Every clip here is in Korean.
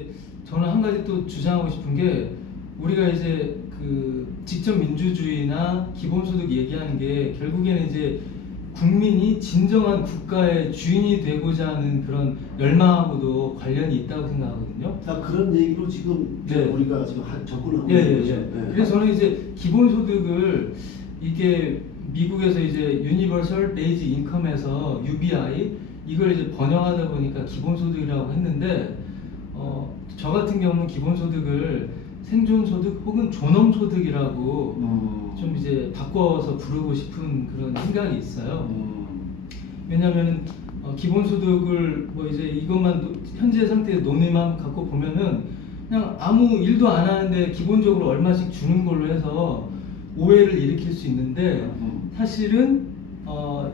이제 저는 한 가지 또 주장하고 싶은 게 우리가 이제 그 직접 민주주의나 기본소득 얘기하는 게 결국에는 이제 국민이 진정한 국가의 주인이 되고자 하는 그런 열망하고도 관련이 있다고 생각하거든요. 딱 그런 얘기로 지금 네. 우리가 지금 접근하고 예, 있는 예, 거죠. 예. 네. 그래서 저는 이제 기본소득을 이게 미국에서 이제 Universal Basic Income에서 UBI 이걸 이제 번역하다 보니까 기본소득이라고 했는데 저 같은 경우는 기본소득을 생존소득 혹은 존엄소득이라고 좀 이제 바꿔서 부르고 싶은 그런 생각이 있어요. 왜냐하면 기본소득을 뭐 이제 이것만 현재 상태의 논의만 갖고 보면은 그냥 아무 일도 안 하는데 기본적으로 얼마씩 주는 걸로 해서 오해를 일으킬 수 있는데 사실은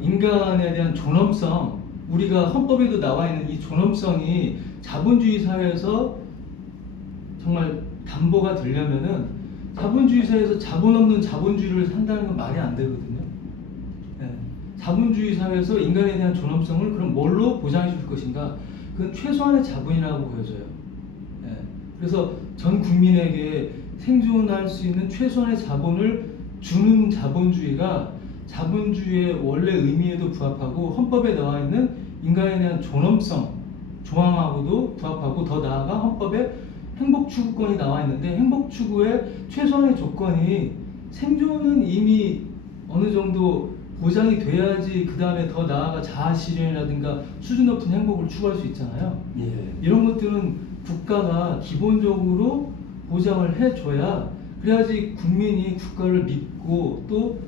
인간에 대한 존엄성, 우리가 헌법에도 나와 있는 이 존엄성이 자본주의 사회에서 정말 담보가 되려면은 자본주의 사회에서 자본 없는 자본주의를 산다는 건 말이 안 되거든요. 예. 자본주의 사회에서 인간에 대한 존엄성을 그럼 뭘로 보장해 줄 것인가? 그건 최소한의 자본이라고 보여져요. 예. 그래서 전 국민에게 생존할 수 있는 최소한의 자본을 주는 자본주의가 자본주의의 원래 의미에도 부합하고 헌법에 나와 있는 인간에 대한 존엄성 조항하고도 부합하고 더 나아가 헌법에 행복추구권이 나와 있는데 행복추구의 최소한의 조건이 생존은 이미 어느 정도 보장이 돼야지 그 다음에 더 나아가 자아실현이라든가 수준 높은 행복을 추구할 수 있잖아요. 예. 이런 것들은 국가가 기본적으로 보장을 해줘야 그래야지 국민이 국가를 믿고 또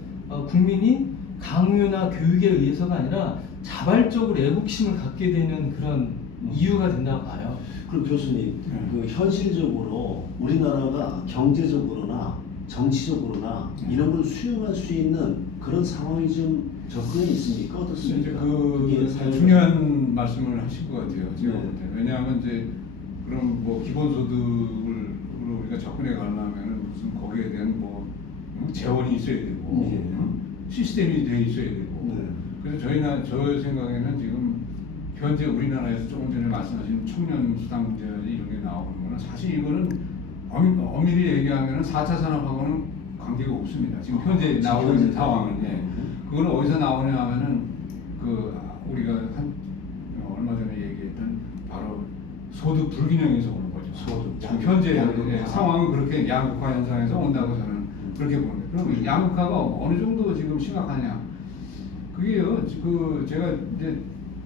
국민이 강요나 교육에 의해서가 아니라 자발적으로 애국심을 갖게 되는 그런 이유가 된다고 봐요. 그럼 교수님, 그 현실적으로 우리나라가 경제적으로나 정치적으로나 이런 걸 수용할 수 있는 그런 상황이 좀 접근이 있습니까? 어떻습니까? 이제 그게 그 사회적- 중요한 말씀을 하실 것 같아요. 제가 네. 볼 때. 왜냐하면 이제 그럼 뭐 기본소득으로 우리가 접근해 가려면은 무슨 거기에 대한 뭐 재원이 있어야 되고 네. 시스템이 돼 있어야 되고. 네. 그래서 저 생각에는 지금 현재 우리나라에서 조금 전에 말씀하신 청년 수당 문제 이런 게 나오는 거는 사실 이거는 엄밀히 얘기하면 4차 산업하고는 관계가 없습니다. 지금 현재 나오고 있는 상황은. 예. 그거는 어디서 나오냐 하면은 그 우리가 얼마 전에 얘기했던 바로 소득 불균형에서 오는 거죠. 지금 현재 양극화. 상황은 그렇게 양극화 현상에서 온다고 저는 그렇게 보는데 그럼 양극화가 어느 정도 지금 심각하냐? 그게요. 그 제가 이제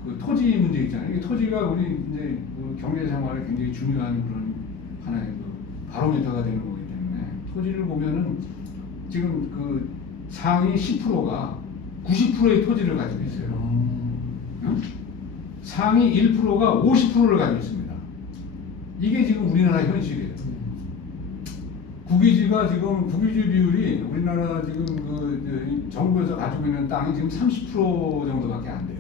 그 토지 문제 있잖아요. 이게 토지가 우리 이제 그 경제 생활에 굉장히 중요한 그런 하나의 그 바로미터가 되는 거기 때문에 토지를 보면은 지금 그 상위 10%가 90%의 토지를 가지고 있어요. 응? 상위 1%가 50%를 가지고 있습니다. 이게 지금 우리나라 현실이에요. 국유지가 지금 국유지 비율이 우리나라 지금 그 정부에서 가지고 있는 땅이 지금 30% 정도밖에 안 돼요.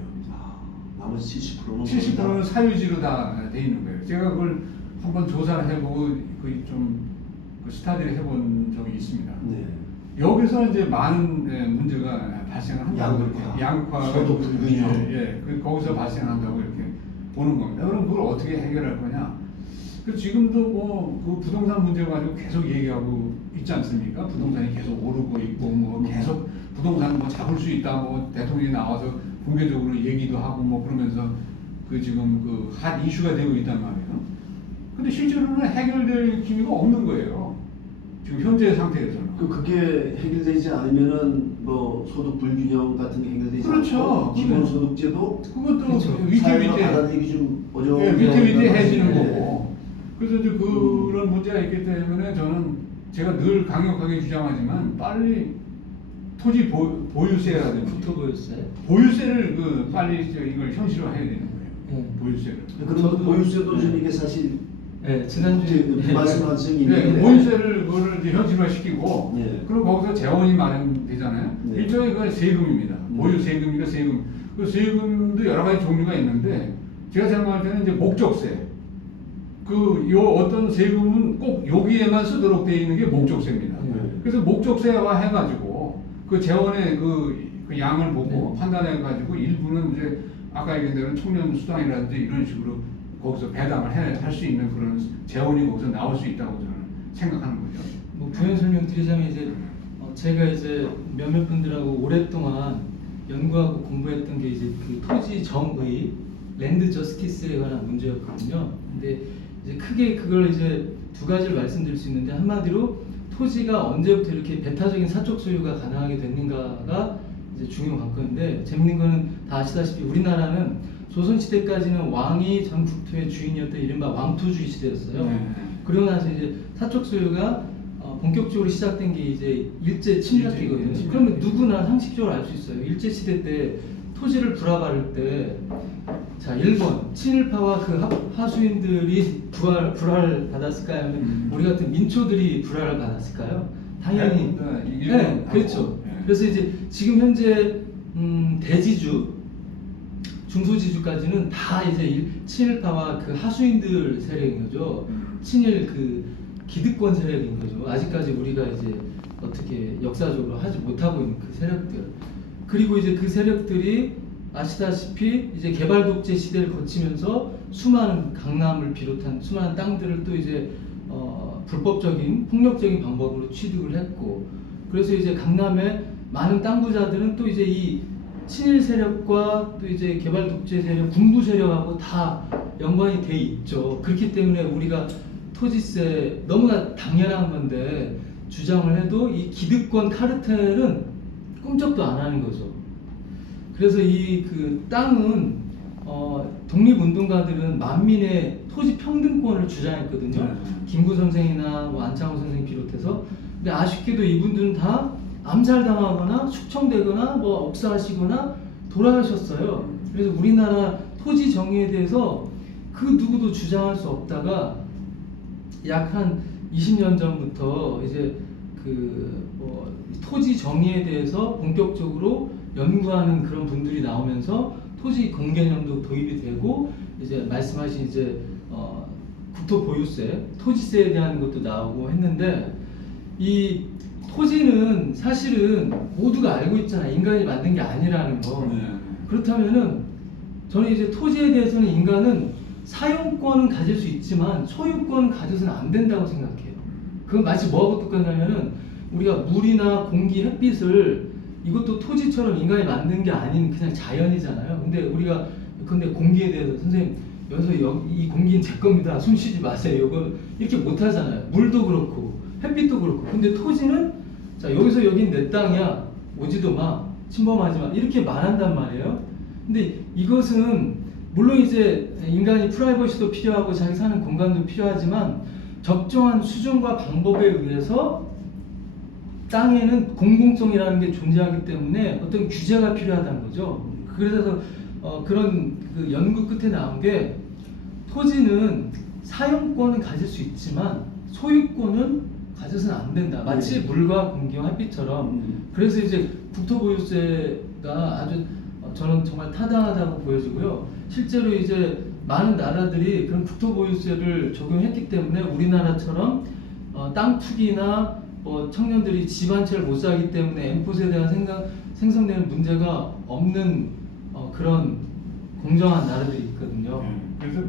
나머지 70%는 70%는 사유지로 다 돼 있는 거예요. 제가 그걸 한번 조사를 해보고 그 스타디를 해본 적이 있습니다. 네. 여기서 이제 많은 문제가 발생을 한다고 양극화, 양극화가 소득 불균형. 거기서 발생한다고 이렇게 보는 겁니다. 그럼 그걸 어떻게 해결할 거냐? 그 지금도 뭐 그 부동산 문제 가지고 계속 얘기하고 있지 않습니까? 부동산이 계속 오르고 있고 뭐 계속 부동산 뭐 잡을 수 있다 뭐 대통령이 나와서 공개적으로 얘기도 하고 뭐 그러면서 그 지금 그 핫 이슈가 되고 있단 말이에요. 근데 실제로는 해결될 기미가 없는 거예요. 지금 현재 상태에서는. 그게 해결되지 않으면은 뭐 소득 불균형 같은 게 해결되지 그렇죠. 않고 기본소득제도 그것도 그렇죠. 사회가 위태위태 받아들이기 좀 어려운 위태위태해지는 네. 거고. 그래서 이제 그런 문제가 있기 때문에 저는 제가 늘 강력하게 주장하지만 빨리 토지 보유세라든지 보유세를 그 빨리 이걸 현실화해야 되는 거예요. 보유세를. 그런 보유세도 좀 이게 사실 네, 지난주에 말씀하신 네, 있는데 보유세를 그거를 이제 현실화시키고 네. 그리고 거기서 재원이 마련되잖아요. 네. 일종의 그 세금입니다. 보유세금이니까 세금. 그 세금도 여러 가지 종류가 있는데 제가 생각할 때는 이제 목적세. 요 어떤 세금은 꼭 여기에만 쓰도록 되어 있는 게 목적세입니다. 그래서 목적세화 해가지고 그 재원의 그 양을 보고 판단해가지고 일부는 이제 아까 얘기한 대로 청년 수당이라든지 이런 식으로 거기서 배당을 할 수 있는 그런 재원이 거기서 나올 수 있다고 저는 생각하는 거죠. 뭐 부연 설명드리자면 이제 제가 이제 몇몇 분들하고 오랫동안 연구하고 공부했던 게 이제 그 토지 정의, 랜드 저스티스에 관한 문제였거든요. 근데 이제 크게 그걸 이제 두 가지를 말씀드릴 수 있는데, 한마디로 토지가 언제부터 이렇게 배타적인 사적 소유가 가능하게 됐는가가 이제 중요 관건인데, 재밌는 거는 다 아시다시피 우리나라는 조선시대까지는 왕이 전 국토의 주인이었던 이른바 왕토주의 시대였어요. 네. 그러고 나서 이제 사적 소유가 본격적으로 시작된 게 이제 일제 침략기거든요. 일제 침략. 그러면 누구나 상식적으로 알 수 있어요. 일제 시대 때 토지를 불화받을 때, 자 1번 친일파와 그 하수인들이 불화를 받았을까요? 아니면 우리 같은 민초들이 불화를 받았을까요? 당연히 네, 그렇죠. 그래서 이제 지금 현재 대지주, 중소지주까지는 다 이제 친일파와 그 하수인들 세력인 거죠. 친일 그 기득권 세력인 거죠. 아직까지 우리가 이제 어떻게 역사적으로 하지 못하고 있는 그 세력들. 그리고 이제 그 세력들이 아시다시피 이제 개발 독재 시대를 거치면서 수많은 강남을 비롯한 수많은 땅들을 또 이제 불법적인 폭력적인 방법으로 취득을 했고, 그래서 이제 강남의 많은 땅 부자들은 또 이제 이 친일 세력과 또 이제 개발 독재 세력, 군부 세력하고 다 연관이 돼 있죠. 그렇기 때문에 우리가 토지세 너무나 당연한 건데 주장을 해도 이 기득권 카르텔은 꿈쩍도 안 하는 거죠. 그래서 이 그 땅은 독립운동가들은 만민의 토지 평등권을 주장했거든요. 김구 선생이나 뭐 안창호 선생 비롯해서. 근데 아쉽게도 이분들은 다 암살당하거나 숙청되거나 뭐 억사하시거나 돌아가셨어요. 그래서 우리나라 토지 정의에 대해서 그 누구도 주장할 수 없다가 약 한 20년 전부터 이제 토지 정의에 대해서 본격적으로 연구하는 그런 분들이 나오면서 토지 공개념도 도입이 되고, 이제 말씀하신 이제 국토 보유세, 토지세에 대한 것도 나오고 했는데, 이 토지는 사실은 모두가 알고 있잖아. 인간이 만든 게 아니라는 거. 그렇다면은 저는 이제 토지에 대해서는 인간은 사용권은 가질 수 있지만 소유권은 가져서는 안 된다고 생각해요. 그건 마치 뭐하고 똑같냐면은 우리가 물이나 공기, 햇빛을 이것도 토지처럼 인간이 만든 게 아닌 그냥 자연이잖아요. 근데 공기에 대해서 선생님 여기서 이 공기는 제 겁니다. 숨 쉬지 마세요. 이건 이렇게 못 하잖아요. 물도 그렇고 햇빛도 그렇고. 근데 토지는 자 여기서 여긴 내 땅이야. 오지도 마. 침범하지 마. 이렇게 말한단 말이에요. 근데 이것은 물론 이제 인간이 프라이버시도 필요하고 자기 사는 공간도 필요하지만 적정한 수준과 방법에 의해서 땅에는 공공성이라는 게 존재하기 때문에 어떤 규제가 필요하다는 거죠. 그래서 그런 그 연구 끝에 나온 게 토지는 사용권은 가질 수 있지만 소유권은 가져서는 안 된다. 마치 물과 공기와 햇빛처럼. 그래서 이제 국토보유세가 아주 저는 정말 타당하다고 보여지고요. 실제로 이제 많은 나라들이 그런 국토보유세를 적용했기 때문에 우리나라처럼 땅 투기나 뭐 청년들이 집 한 채를 못 사기 때문에 엠포스에 대한 생성되는 문제가 없는 그런 공정한 나라들이 있거든요. 그래서